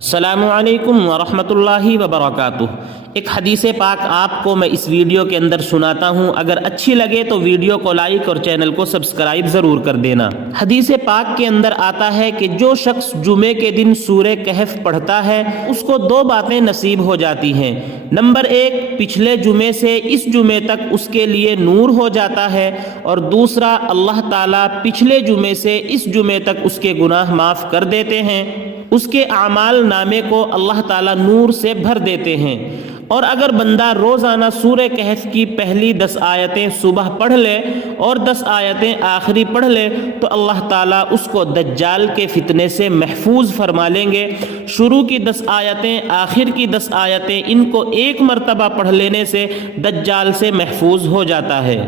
السلام علیکم ورحمۃ اللہ وبرکاتہ۔ ایک حدیث پاک آپ کو میں اس ویڈیو کے اندر سناتا ہوں، اگر اچھی لگے تو ویڈیو کو لائک اور چینل کو سبسکرائب ضرور کر دینا۔ حدیث پاک کے اندر آتا ہے کہ جو شخص جمعے کے دن سورہ کہف پڑھتا ہے اس کو دو باتیں نصیب ہو جاتی ہیں۔ نمبر ایک، پچھلے جمعے سے اس جمعے تک اس کے لیے نور ہو جاتا ہے، اور دوسرا، اللہ تعالیٰ پچھلے جمعے سے اس جمعے تک اس کے گناہ معاف کر دیتے ہیں، اس کے اعمال نامے کو اللہ تعالیٰ نور سے بھر دیتے ہیں۔ اور اگر بندہ روزانہ سورہ کہف کی پہلی 10 آیتیں صبح پڑھ لے اور 10 آیتیں آخری پڑھ لے تو اللہ تعالیٰ اس کو دجال کے فتنے سے محفوظ فرما لیں گے۔ شروع کی 10 آیتیں، آخر کی 10 آیتیں، ان کو ایک مرتبہ پڑھ لینے سے دجال سے محفوظ ہو جاتا ہے۔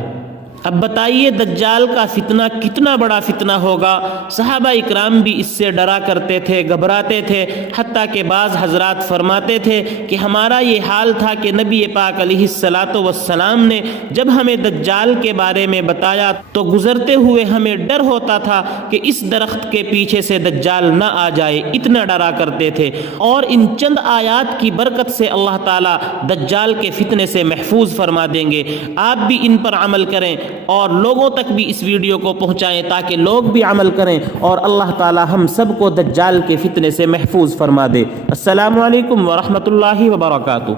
اب بتائیے دجال کا فتنہ کتنا بڑا فتنہ ہوگا۔ صحابہ اکرام بھی اس سے ڈرا کرتے تھے، گھبراتے تھے، حتیٰ کہ بعض حضرات فرماتے تھے کہ ہمارا یہ حال تھا کہ نبی پاک علیہ الصلاۃ والسلام نے جب ہمیں دجال کے بارے میں بتایا تو گزرتے ہوئے ہمیں ڈر ہوتا تھا کہ اس درخت کے پیچھے سے دجال نہ آ جائے، اتنا ڈرا کرتے تھے۔ اور ان چند آیات کی برکت سے اللہ تعالیٰ دجال کے فتنے سے محفوظ فرما دیں گے۔ آپ بھی ان پر عمل کریں اور لوگوں تک بھی اس ویڈیو کو پہنچائیں تاکہ لوگ بھی عمل کریں اور اللہ تعالی ہم سب کو دجال کے فتنے سے محفوظ فرما دے۔ السلام علیکم ورحمۃ اللہ وبرکاتہ۔